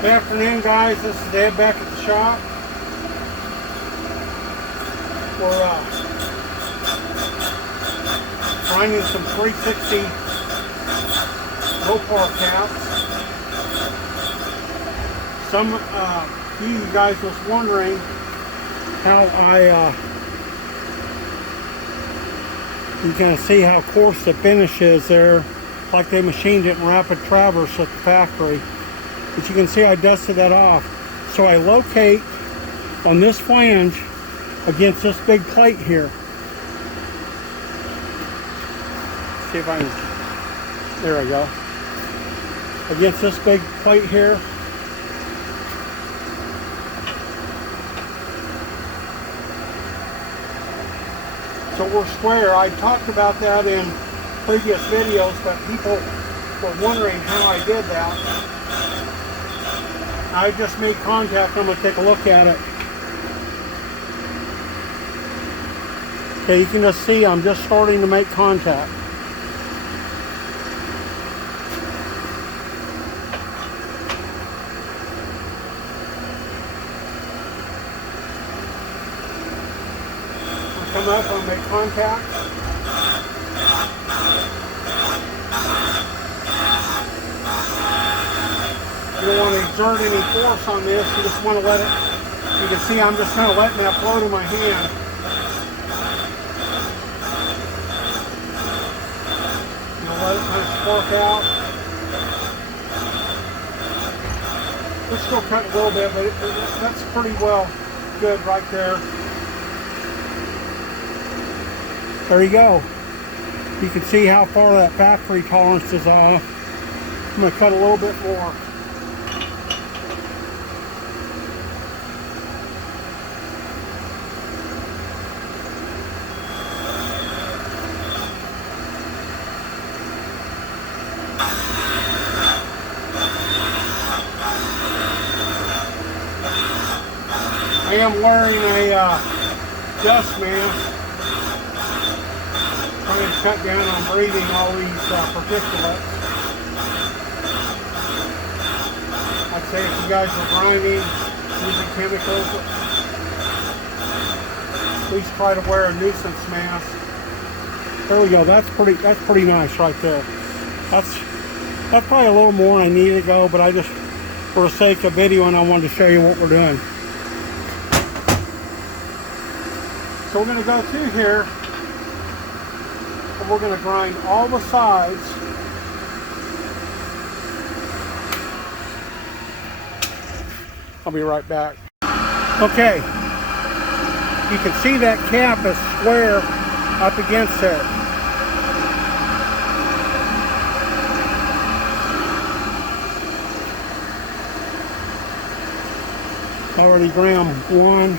Good afternoon, guys. This is Ed back at the shop. We're grinding some 360 Mopar caps. Some of you guys was wondering how you can see how coarse the finish is there, like they machined it in rapid traverse at the factory. But you can see I dusted that off. So I locate on this flange against this big plate here. See if I can, there I go. Against this big plate here. So we're square. I talked about that in previous videos, but people were wondering how I did that. I just made contact. I'm going to take a look at it. Okay, you can just see I'm just starting to make contact. I'll come up, I'll make contact. You don't want to exert any force on this, you just want to let it, you can see I'm just kind of letting that float in my hand. And I'll let it kind of spark out. We're still cutting a little bit, but that's pretty well good right there. There you go. You can see how far that factory tolerance is off. I'm going to cut a little bit more. I am wearing a dust mask, trying to cut down on breathing all these particulates. I'd say if you guys are grinding, using chemicals, please try to wear a nuisance mask. There we go. That's pretty nice right there. That's probably a little more than I need to go, but I just, for the sake of video, and I wanted to show you what we're doing. So we're going to go through here and we're going to grind all the sides. I'll be right back. Okay, you can see that cap is square up against there. Already ground one.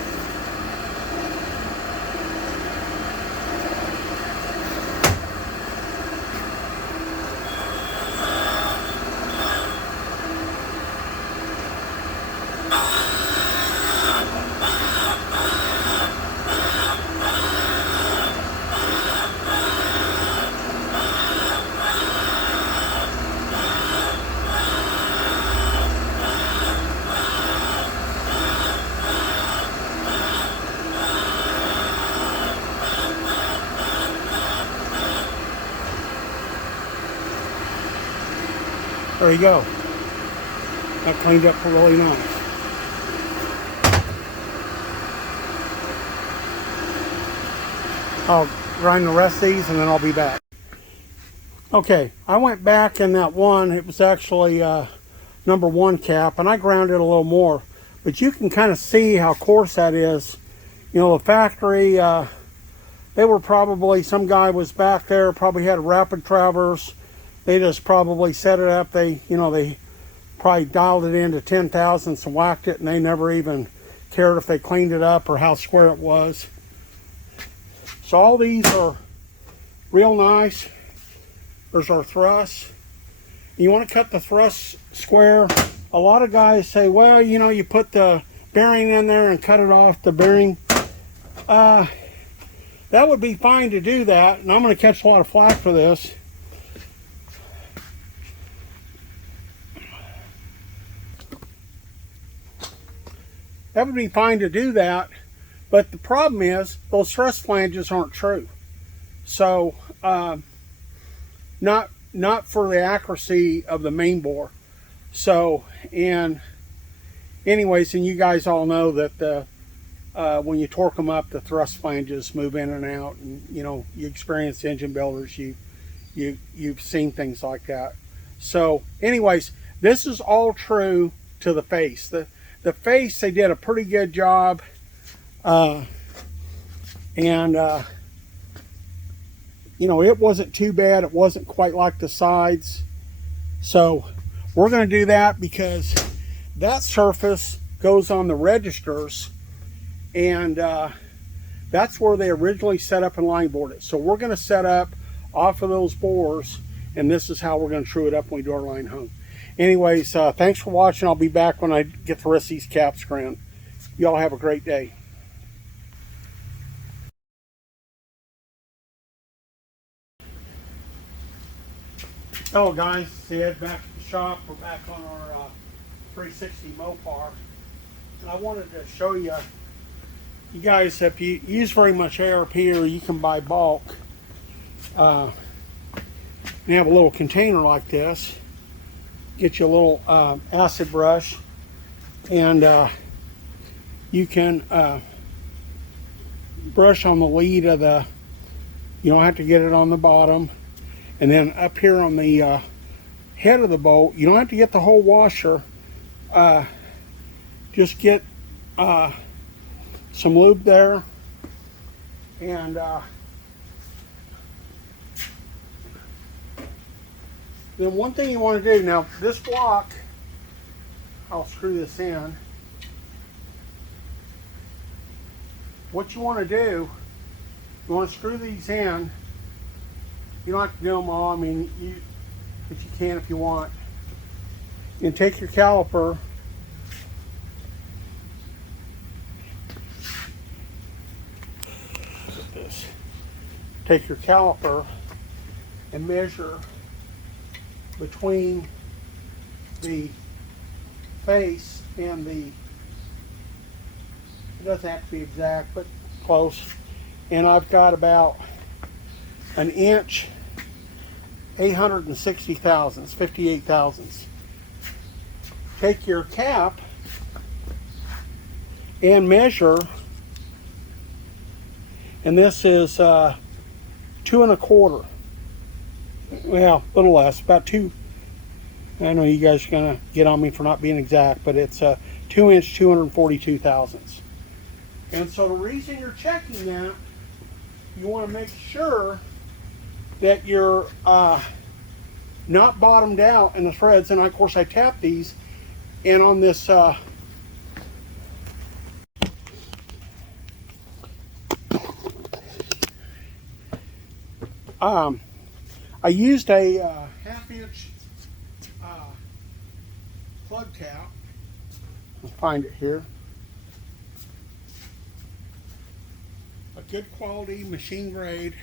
There you go. That cleaned up really nice. I'll grind the rest of these and then I'll be back. Okay, I went back in that one. It was actually number one cap, and I ground it a little more. But you can kind of see how coarse that is. You know, the factory, they were probably, some guy was back there, probably had a rapid traverse. They just probably set it up. They probably dialed it into 10 thousandths and whacked it, and they never even cared if they cleaned it up or how square it was. So all these are real nice. There's our thrusts. You want to cut the thrust square. A lot of guys say, well, you know, you put the bearing in there and cut it off the bearing. That would be fine to do that, and I'm going to catch a lot of flack for this. that would be fine to do that. But the problem is those thrust flanges aren't true. So not for the accuracy of the main bore. So, and anyways, and you guys all know that the when you torque them up, the thrust flanges move in and out, and you know, you experienced engine builders, you've seen things like that. So anyways, this is all true to the face. The face, they did a pretty good job, and you know, it wasn't too bad. It wasn't quite like the sides. So we're going to do that because that surface goes on the registers, and that's where they originally set up and line board it. So we're going to set up off of those bores, and this is how we're going to true it up when we do our line home. Anyways, thanks for watching. I'll be back when I get the rest of these caps ground. Y'all have a great day. Hello guys, Ed back at the shop. We're back on our 360 Mopar, and I wanted to show you, you guys, if you use very much ARP, or you can buy bulk, and have a little container like this. Get you a little acid brush, and you can brush on the lead of the, you don't have to get it on the bottom. And then up here on the head of the bolt, you don't have to get the whole washer. Just get some lube there, and then one thing you want to do, now this block, I'll screw this in. What you want to do, you want to screw these in. You don't have to do them all, I mean, but you can if you want. And take your caliper, look at this. Take your caliper and measure between the face and the, it doesn't have to be exact, but close. And I've got about an inch, 860 thousandths, 58 thousandths. Take your cap and measure, and this is 2 1/4. Well, a little less, about 2. I know you guys are gonna get on me for not being exact, but it's 2 inch, 242 thousandths. And so the reason you're checking that, you want to make sure that you're not bottomed out in the threads. And of course I tap these, and on this I used a 1/2 inch plug cap. I'll find it here. A good quality machine grade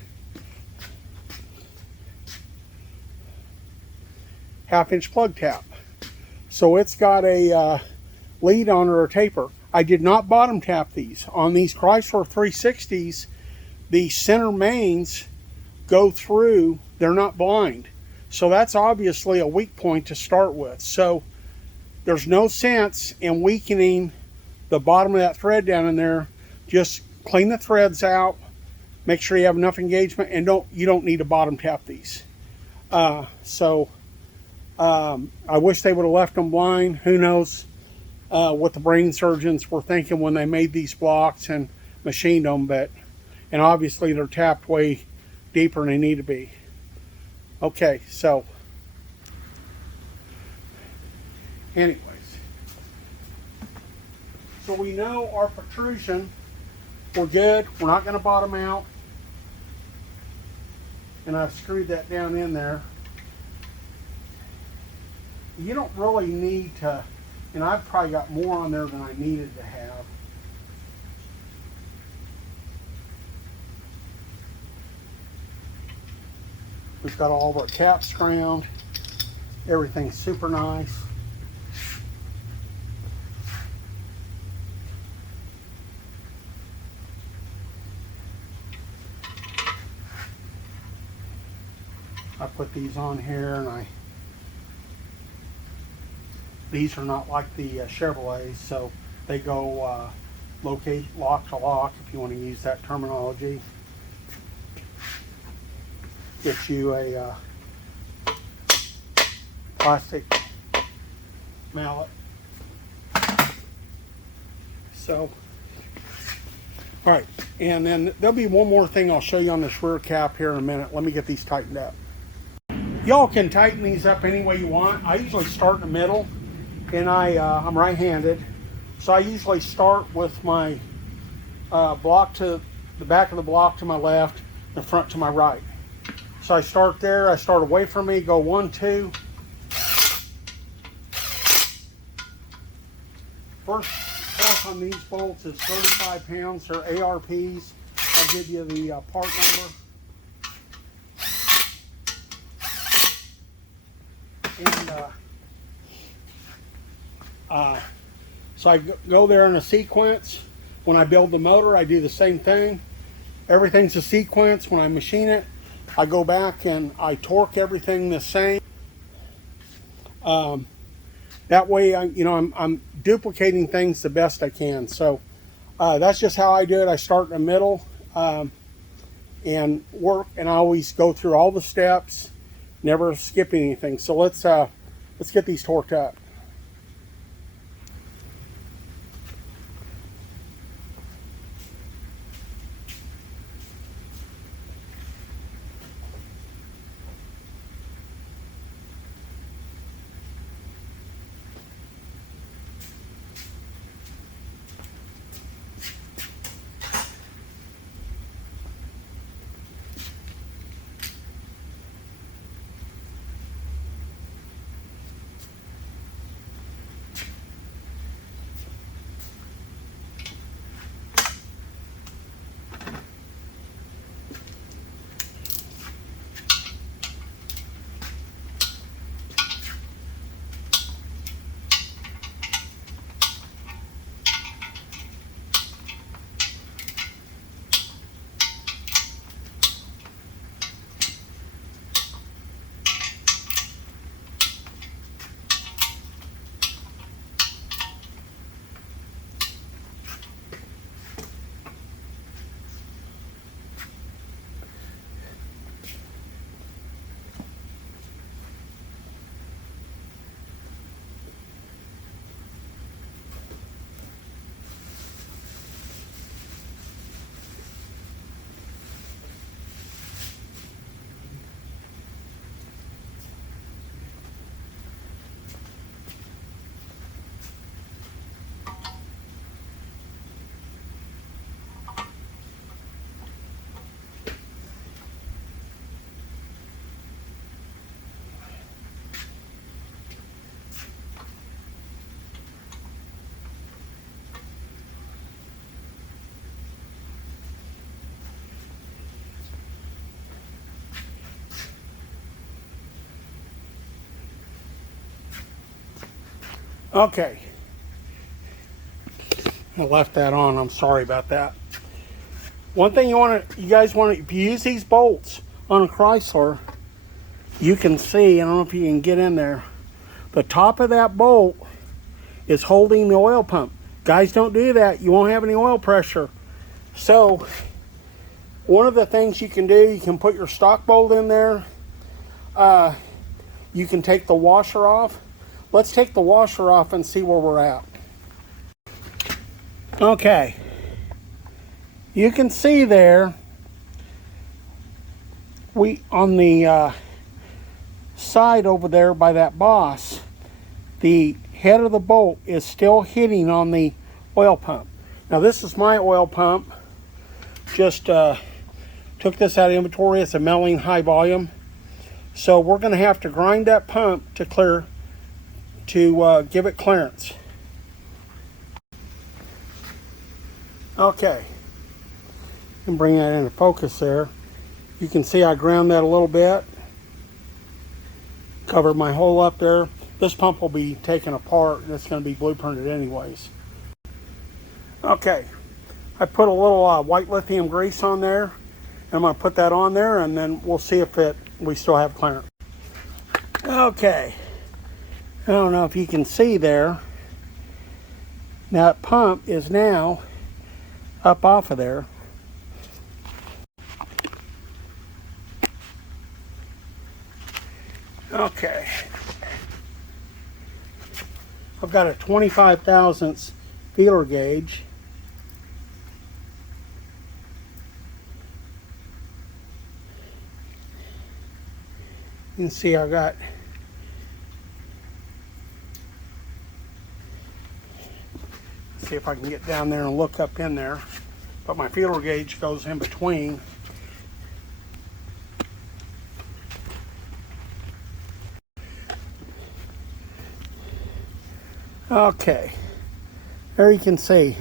1/2 inch plug tap. So it's got a lead on or a taper. I did not bottom tap these. On these Chrysler 360s, the center mains go through, they're not blind. So that's obviously a weak point to start with. So there's no sense in weakening the bottom of that thread down in there. Just clean the threads out, make sure you have enough engagement, and you don't need to bottom tap these. I wish they would have left them blind. Who knows what the brain surgeons were thinking when they made these blocks and machined them, and obviously they're tapped way deeper than they need to be. Okay, so anyways, so we know our protrusion, we're good, we're not going to bottom out, and I've screwed that down in there. You don't really need to, and I've probably got more on there than I needed to have. We've got all of our caps ground. Everything's super nice. put these on here, and these are not like the Chevrolets, so they go locate lock to lock, if you want to use that terminology. Get you a plastic mallet. So, all right, and then there'll be one more thing I'll show you on this rear cap here in a minute. Let me get these tightened up. Y'all can tighten these up any way you want. I usually start in the middle, and I'm right-handed, so I usually start with my block to the back of the block to my left, the front to my right. So I start there, I start away from me, go 1, 2. First torque on these bolts is 35 pounds. They're ARPs. I'll give you the part number. And so I go there in a sequence. When I build the motor, I do the same thing. Everything's a sequence. When I machine it, I go back and I torque everything the same. That way, I'm duplicating things the best I can. So that's just how I do it. I start in the middle and work, and I always go through all the steps, never skipping anything. So let's get these torqued up. Okay, I left that on. I'm sorry about that. One thing you guys want to, if you use these bolts on a Chrysler, you can see, I don't know if you can get in there, the top of that bolt is holding the oil pump. Guys, don't do that. You won't have any oil pressure. So one of the things you can do, you can put your stock bolt in there. You can take the washer off. Let's take the washer off and see where we're at. Okay, you can see there, on the side over there by that boss, the head of the bolt is still hitting on the oil pump. Now this is my oil pump. Just took this out of inventory. It's a Melling high volume. So we're going to have to grind that pump to give it clearance. Okay, and bring that into focus there. You can see I ground that a little bit, covered my hole up there. This pump will be taken apart and it's going to be blueprinted anyways. Okay, I put a little white lithium grease on there, and I'm going to put that on there, and then we'll see if it we still have clearance. Okay, I don't know if you can see there. That pump is now up off of there. Okay, I've got a 25 thousandths feeler gauge. You can see I got see if I can get down there and look up in there, but my feeler gauge goes in between. Okay, there you can see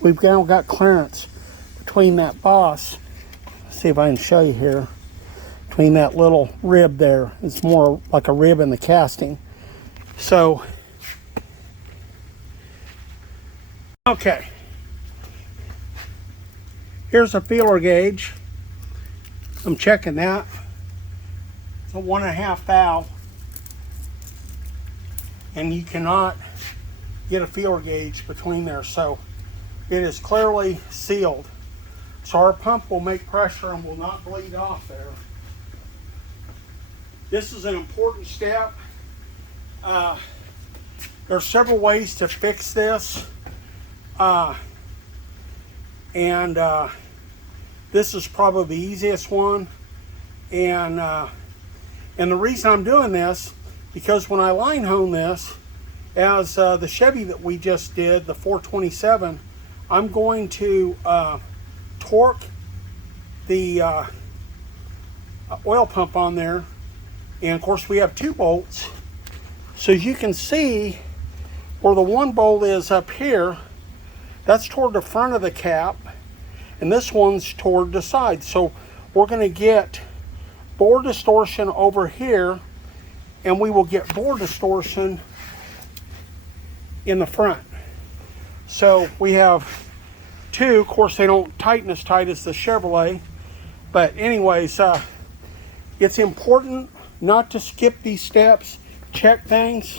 we've now got clearance between that boss. Let's see if I can show you here. Between that little rib there, it's more like a rib in the casting. So okay, here's a feeler gauge. I'm checking that. It's a 1.5 valve, and you cannot get a feeler gauge between there, so it is clearly sealed. So our pump will make pressure and will not bleed off there. This is an important step. There are several ways to fix this. This is probably the easiest one, and the reason I'm doing this, because when I line hone this, as the Chevy that we just did, the 427, I'm going to torque the oil pump on there, and of course we have 2 bolts. So as you can see, where the one bolt is up here, that's toward the front of the cap, and this one's toward the side. So we're going to get bore distortion over here, and we will get bore distortion in the front. So we have 2. Of course, they don't tighten as tight as the Chevrolet, but anyways, it's important not to skip these steps. Check things.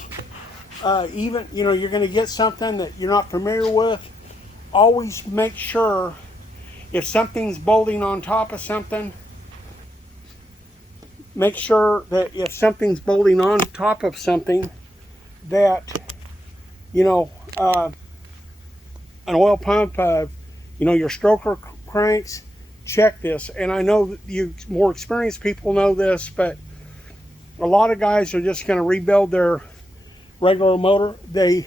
Even, you know, you're going to get something that you're not familiar with. Always make sure if something's bolting on top of something, make sure that if something's bolting on top of something, that, you know, an oil pump, you know, your stroker cranks, check this. And I know that you more experienced people know this, but a lot of guys are just going to rebuild their regular motor. They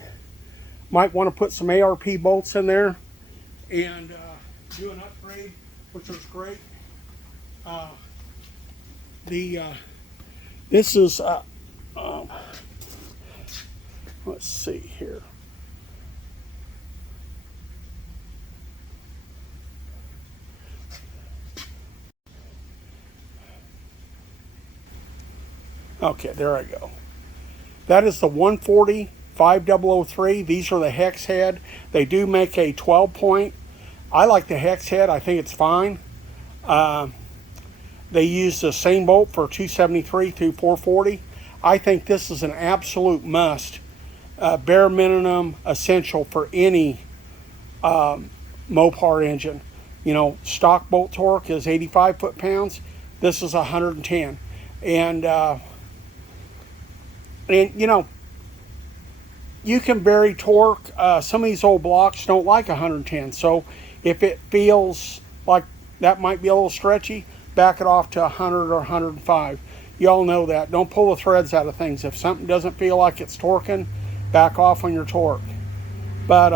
might want to put some ARP bolts in there and do an upgrade, which is great. This is let's see here. Okay, there I go. That is the 140 5003. These are the hex head. They do make a 12 point. I like the hex head. I think it's fine. They use the same bolt for 273 through 440. I think this is an absolute must. Bare minimum essential for any Mopar engine. You know, stock bolt torque is 85 foot-pounds. This is 110. And you know, you can vary torque. Some of these old blocks don't like 110. So if it feels like that might be a little stretchy, back it off to 100 or 105. You all know that. Don't pull the threads out of things. If something doesn't feel like it's torquing, back off on your torque. But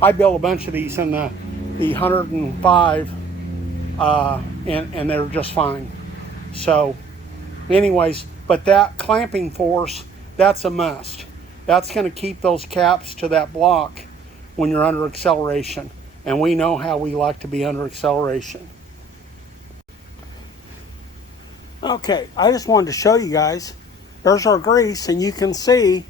I built a bunch of these in the 105, and they're just fine. So anyways, but that clamping force, that's a must. That's going to keep those caps to that block when you're under acceleration. And we know how we like to be under acceleration. Okay, I just wanted to show you guys. There's our grease, and you can see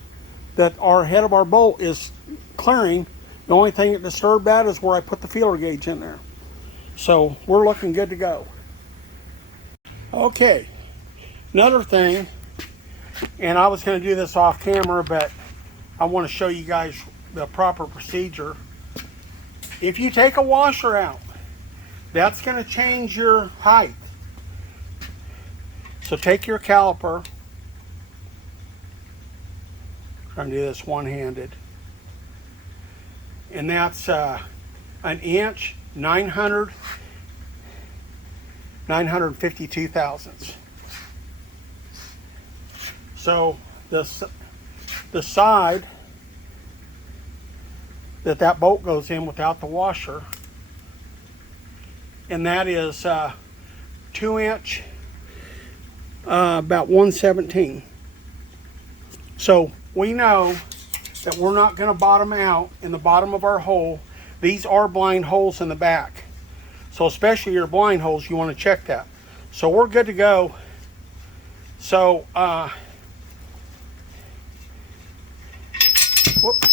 that our head of our bolt is clearing. The only thing that disturbed that is where I put the feeler gauge in there. So we're looking good to go. Okay, Another thing, and I was going to do this off camera, but I want to show you guys the proper procedure. If you take a washer out, that's going to change your height. So take your caliper. Trying to do this one-handed. And that's an inch, 952 thousandths. So the side that bolt goes in without the washer, and that is 2 inch, about 1/17. So we know that we're not going to bottom out in the bottom of our hole. These are blind holes in the back. So especially your blind holes, you want to check that. So we're good to go. So, whoops.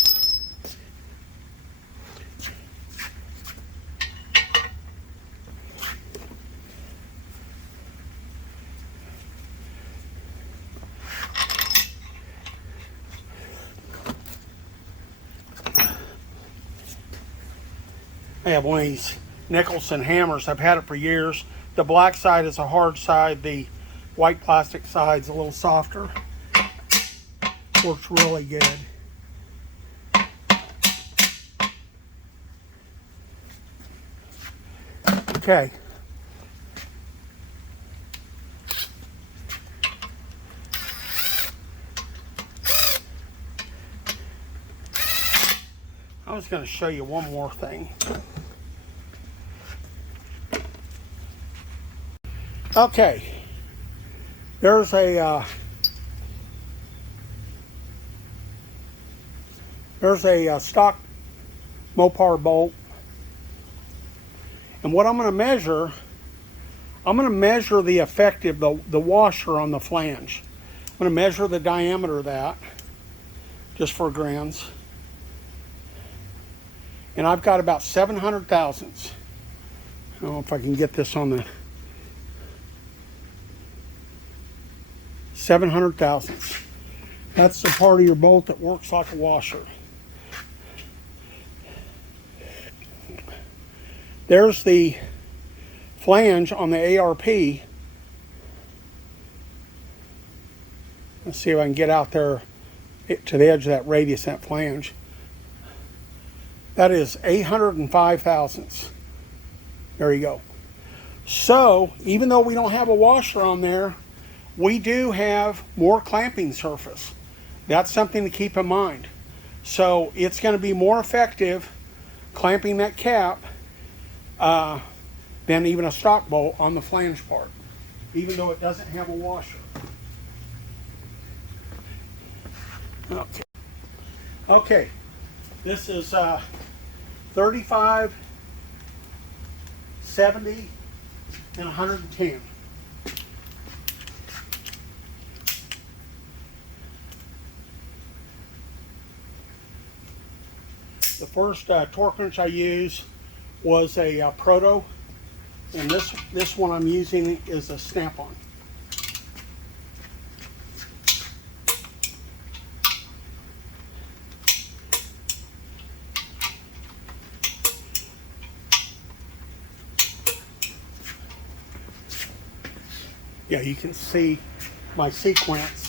I have one of these Nicholson hammers. I've had it for years. The black side is a hard side. The white plastic side's a little softer. Works really good. Okay. I was going to show you one more thing. Okay, there's a stock Mopar bolt, and what I'm going to measure the effective, the washer on the flange. I'm going to measure the diameter of that, just for grins, and I've got about 700 thousandths. I don't know if I can get this on the 700 thousandths. That's the part of your bolt that works like a washer. There's the flange on the ARP. Let's see if I can get out there to the edge of that radius, that flange. That is 805 thousandths. There you go. So, even though we don't have a washer on there, we do have more clamping surface. That's something to keep in mind. So it's going to be more effective clamping that cap than even a stock bolt on the flange part, even though it doesn't have a washer. Okay. Okay. This is 35, 70, and 110. The first torque wrench I used was a Proto, and this one I'm using is a Snap-on. Yeah, you can see my sequence.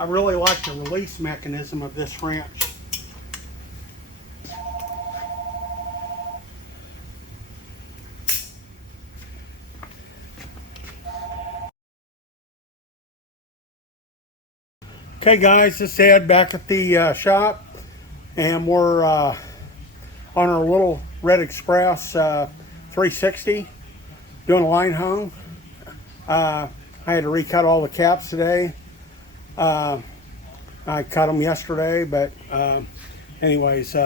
I really like the release mechanism of this wrench. Okay guys, this is Ed back at the shop, and we're on our little Red Express 360 doing a line hone. I had to recut all the caps today. I cut them yesterday, but anyways,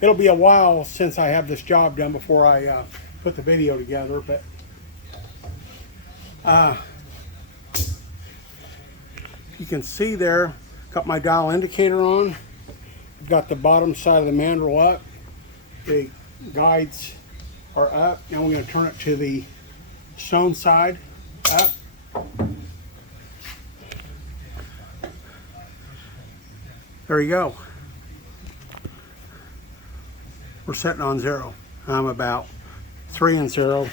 it'll be a while since I have this job done before I put the video together, but You can see there, got my dial indicator on. Got the bottom side of the mandrel up. The guides are up. Now we're going to turn it to the stone side, up. There you go. We're setting on 0. I'm about 3 and 0.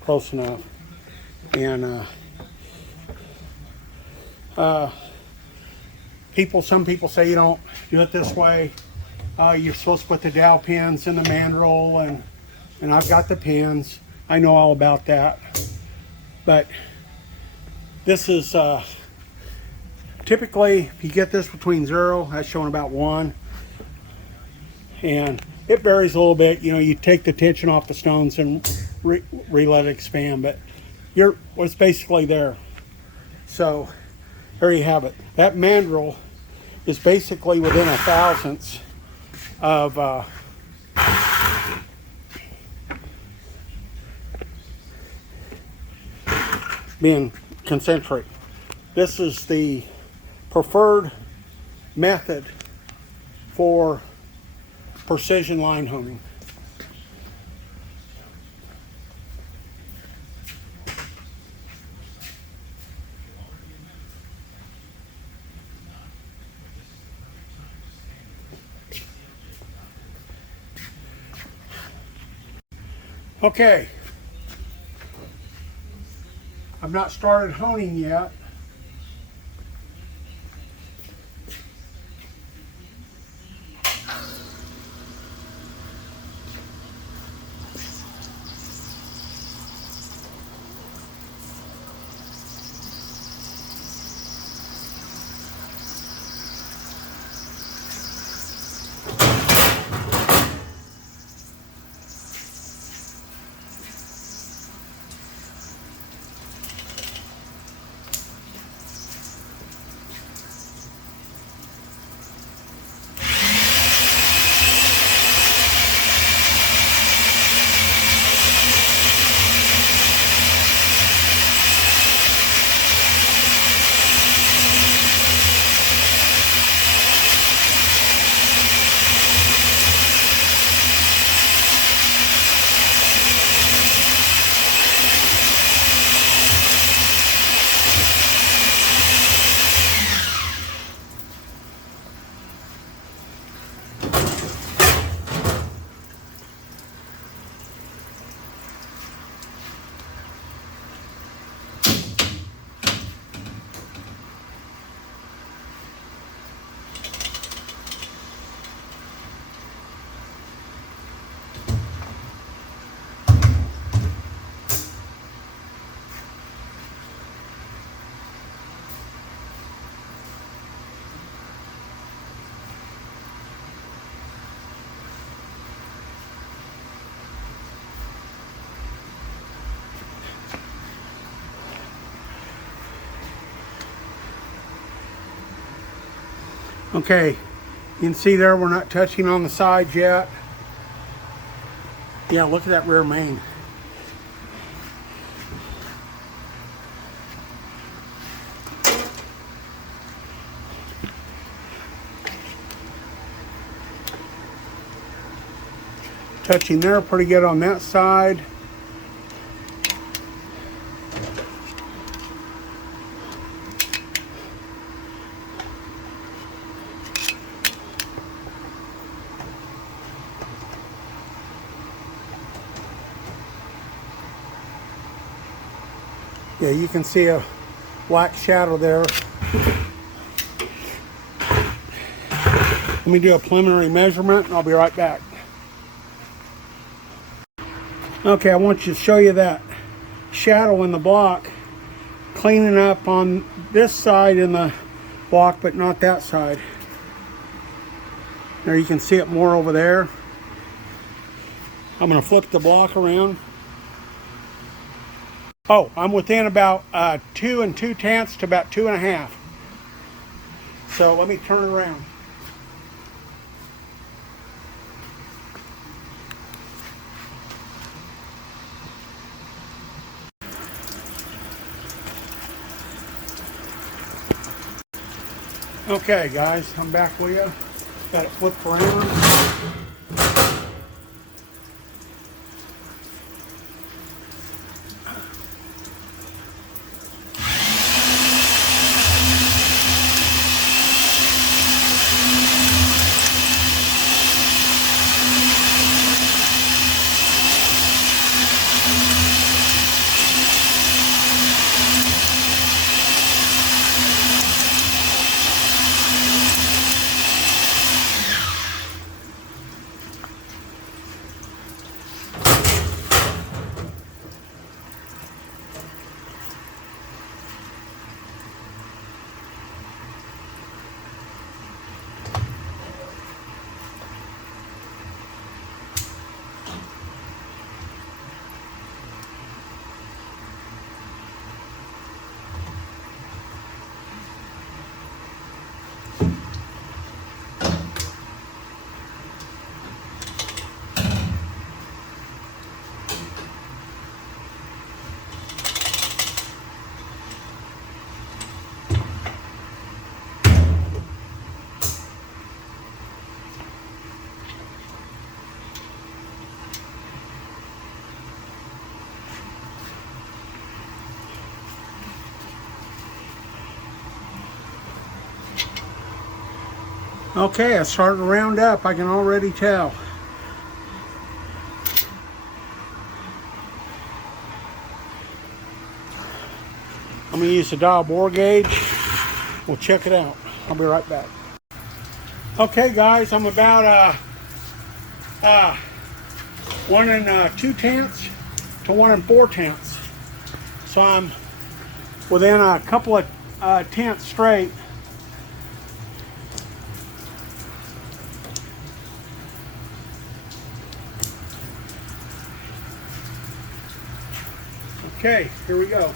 Close enough. And some people say you don't do it this way. You're supposed to put the dowel pins in the mandrel, and I've got the pins. I know all about that. But this is typically, if you get this between 0, that's showing about 1. And it varies a little bit. You know, you take the tension off the stones and let it expand, but it's basically there. So there you have it. That mandrel is basically within a thousandths of being concentric. This is the preferred method for precision line honing. Okay, I've not started honing yet. Okay, you can see there we're not touching on the sides yet. Yeah, look at that rear main. Touching there pretty good on that side. Yeah, you can see a black shadow there. Let me do a preliminary measurement and I'll be right back. Okay, I want you to show you that shadow in the block, cleaning up on this side in the block, but not that side. There you can see it more over there. I'm going to flip the block around. Oh, I'm within about 2 2/10 to about 2 1/2. So let me turn it around. Okay guys, I'm back with you. Got it flipped around. Okay, it's starting to round up, I can already tell. I'm going to use the dial bore gauge. We'll check it out. I'll be right back. Okay guys, I'm about 1 2/10 to 1 4/10. So I'm within a couple of tenths straight. Okay, here we go.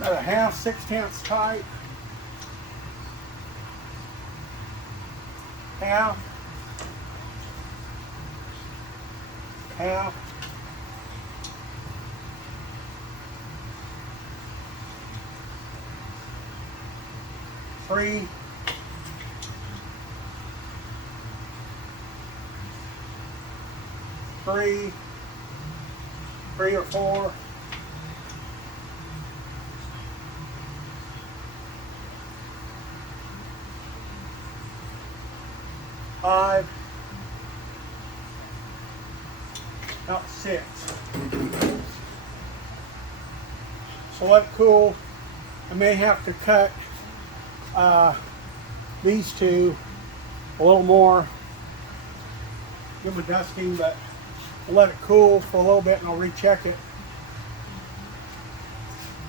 About a 1/2 6/10 tight. 1/2. 1/2. 3. 3. 3 or 4. 5, about 6. So let it cool. I may have to cut these two a little more, give them a dusting, but I'll let it cool for a little bit and I'll recheck it.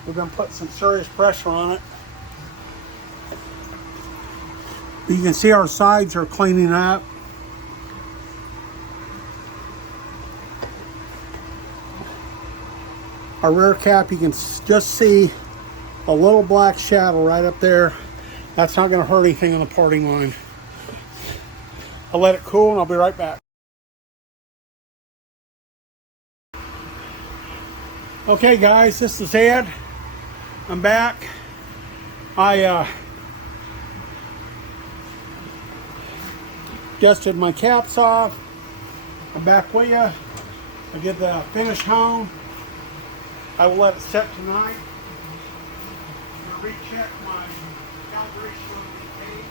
We're going to put some serious pressure on it. You can see our sides are cleaning up. Our rear cap, you can just see a little black shadow right up there. That's not going to hurt anything on the parting line. I'll let it cool and I'll be right back. Okay guys, this is Ed. I'm back. I dusted my caps off. I'm back with you. I did the finish hone. I will let it set tonight. I'm going to recheck my calibration on the tape.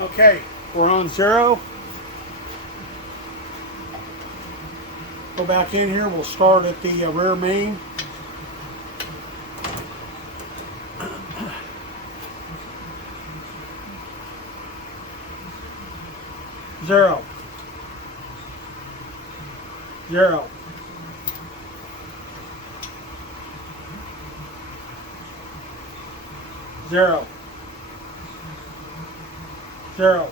Okay, we're on 0. Go back in here. We'll start at the rear main. Zero. 0. 0. 0.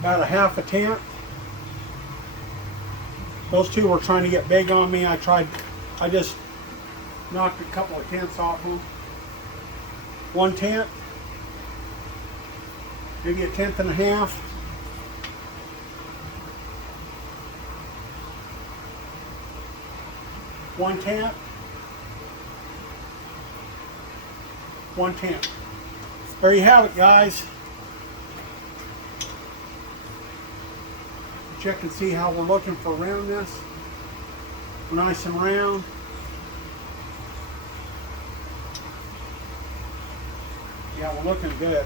About a half a tenth. Those two were trying to get big on me. I just knocked a couple of tenths off them. 1/10. Maybe a tenth and a half. 1/10. 1/10. There you have it, guys. Check and see how we're looking for roundness. Nice and round. Yeah, we're looking good.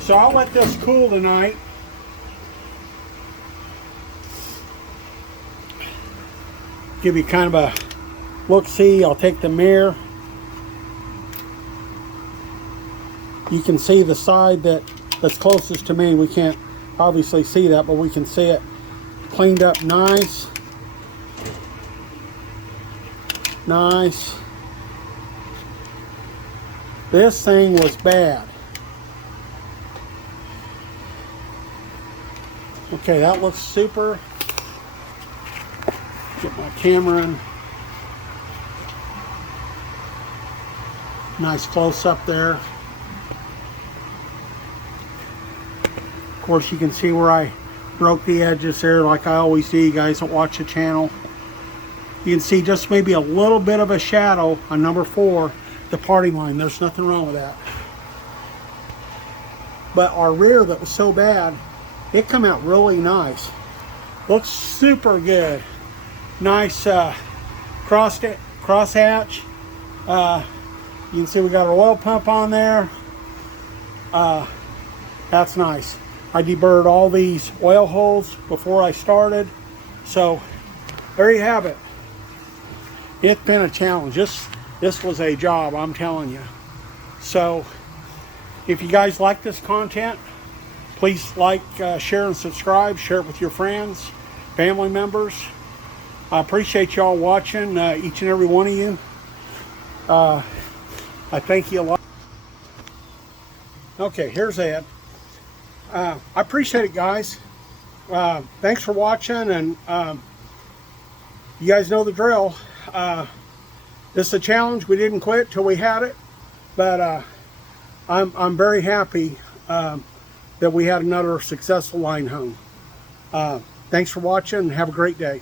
So I'll let this cool tonight. Give you kind of a look-see. I'll take the mirror. You can see the side that's closest to me. We can't obviously see that, but we can see it cleaned up nice. Nice. This thing was bad. Okay, that looks super. Get my camera in. Nice close up there. Of course, you can see where I broke the edges there like I always do, you guys that watch the channel. You can see just maybe a little bit of a shadow on number 4, the parting line. There's nothing wrong with that. But our rear that was so bad, it come out really nice. Looks super good. Nice cross hatch. You can see we got our oil pump on there. That's nice. I deburred all these oil holes before I started. So there you have it. It's been a challenge. This was a job, I'm telling you. So if you guys like this content, please like, share, and subscribe. Share it with your friends, family members. I appreciate y'all watching, each and every one of you. I thank you a lot. Okay, here's Ed. I appreciate it, guys. Thanks for watching, and you guys know the drill. This is a challenge. We didn't quit till we had it, but I'm very happy that we had another successful line home. Thanks for watching, and have a great day.